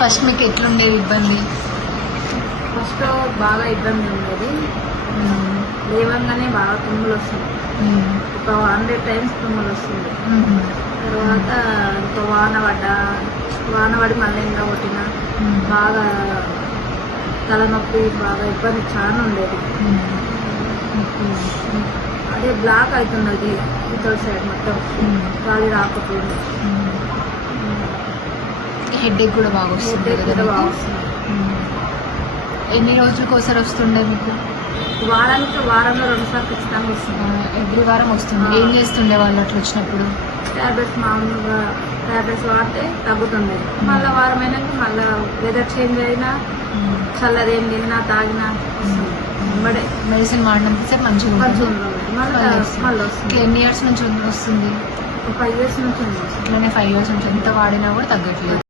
First మీకు ఎట్లుండేది ఇబ్బంది? First బాగా ఇబ్బంది ఉండేది. లేవంగానే బాగా తుమ్ములు వస్తుంది. ఒక 100 టైమ్స్ తుమ్ములు వస్తుంది. తర్వాత ఇంకా వాన పడి మళ్ళీ ఇంకా కొట్టిన బాగా తలనొప్పి, బాగా ఇబ్బంది చాలా ఉండేది. అదే బ్లాక్ అవుతున్నది ఇతర సైడ్ మొత్తం, గాలి రాకపోయింది. హెడేక్ కూడా బాగా వస్తుంది హెడేక్ కదా కూడా మీకు? బాగా వస్తుంది. ఎన్ని రోజులకు ఒకసారి వస్తుండే మీకు? వారంలో 2 సార్లు ఖచ్చితంగా వస్తుంది. ఎవ్రీ వారం వస్తుంది. ఏం చేస్తుండే వాళ్ళు అట్లా వచ్చినప్పుడు? టాబ్లెట్స్ మామూలుగా టాబ్లెట్స్ వాడితే తగ్గుతుంది. మళ్ళీ వారం అయినాక మళ్ళీ వెదర్ చేంజ్ అయినా చల్లది ఏం తిన్నా తాగినా వస్తుంది. మెడిసిన్ వాడినంత సేపు మంచిగా ఉంటుంది. మళ్ళీ వస్తుంది. ఎన్ని ఇయర్స్ నుంచి వస్తుంది? 5 years నుంచి ఉంది. ఇట్లానే 5 years నుంచి ఎంత వాడినా కూడా తగ్గట్లేదు.